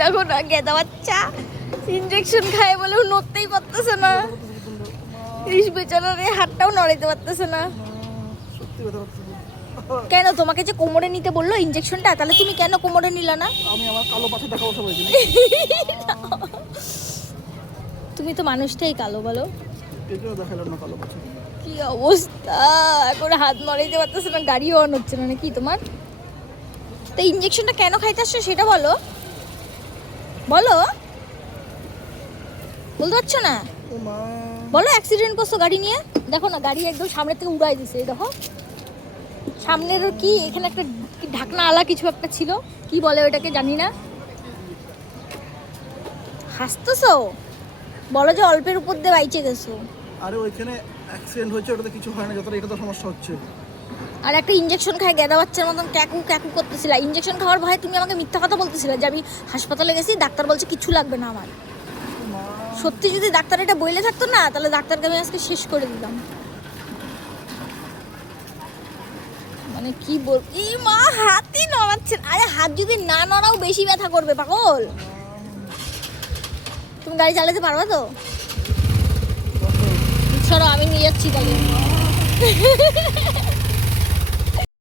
দেখো না গেদা বাচ্চা ইনজেকশন খায় বলেও নড়তেই পারতেছে না। ইস বেচারার হাতটাও নড়াইতে পারতেছে না। সত্যি ব্যথা করছে। কেন তোমাকে যে কোমরে নিতে বললো ইনজেকশনটা, তাহলে তুমি কেন কোমরে নিলা না? আমি আমার কালো পাশে দেখা কথা বলেছি। তুমি তো মানুষটাই কালো বলো। কেউ দেখালাম না কালো পাশে। কি অবস্থা, এখন হাত নড়াইতে পারতেছে না, গাড়িও অন হচ্ছে না নাকি তোমার? তো ইনজেকশনটা কেন খাইতে আসছো সেটা বলো, বলো, বলতে পারছো না? ও মা, বলো অ্যাক্সিডেন্ট করছো গাড়ি নিয়ে। দেখো না গাড়ি একদম সামনের থেকে উড়াই দিছে, এই দেখো সামনের কি এখানে একটা ঢাকনা আলা কিছু একটা ছিল, কি বলে ওটাকে জানি না। হাসতেছো, বলো যে অল্পের উপর দিয়ে বাইচে গেছো। আরে ওইখানে অ্যাক্সিডেন্ট হয়েছে, ওটাতে কিছু হয় না, যতটা এটা তো সমস্যা হচ্ছে। আর একটা ইনজেকশন খায় গেদা বাচ্চার মতন ক্যাকু ক্যাকু করতেছিলা। ইনজেকশন খাওয়ার ভয়ে তুমি আমাকে মিথ্যা কথা বলতেছিলে যে আমি হাসপাতালে গেছি, ডাক্তার বলছে কিচ্ছু লাগবে না আমার। সত্যি যদি ডাক্তার এটা বইলে থাকতো না, তাহলে ডাক্তারকে আমি আজকে শেষ করে দিতাম। মানে কি বল, ই মা হাতই নড়াচ্ছে। আরে হাত যদি না নড়াও বেশি ব্যথা করবে পাগল। তুমি গাড়ি চালাতে পারবা তো? সরো আমি নিয়ে যাচ্ছি তাহলে।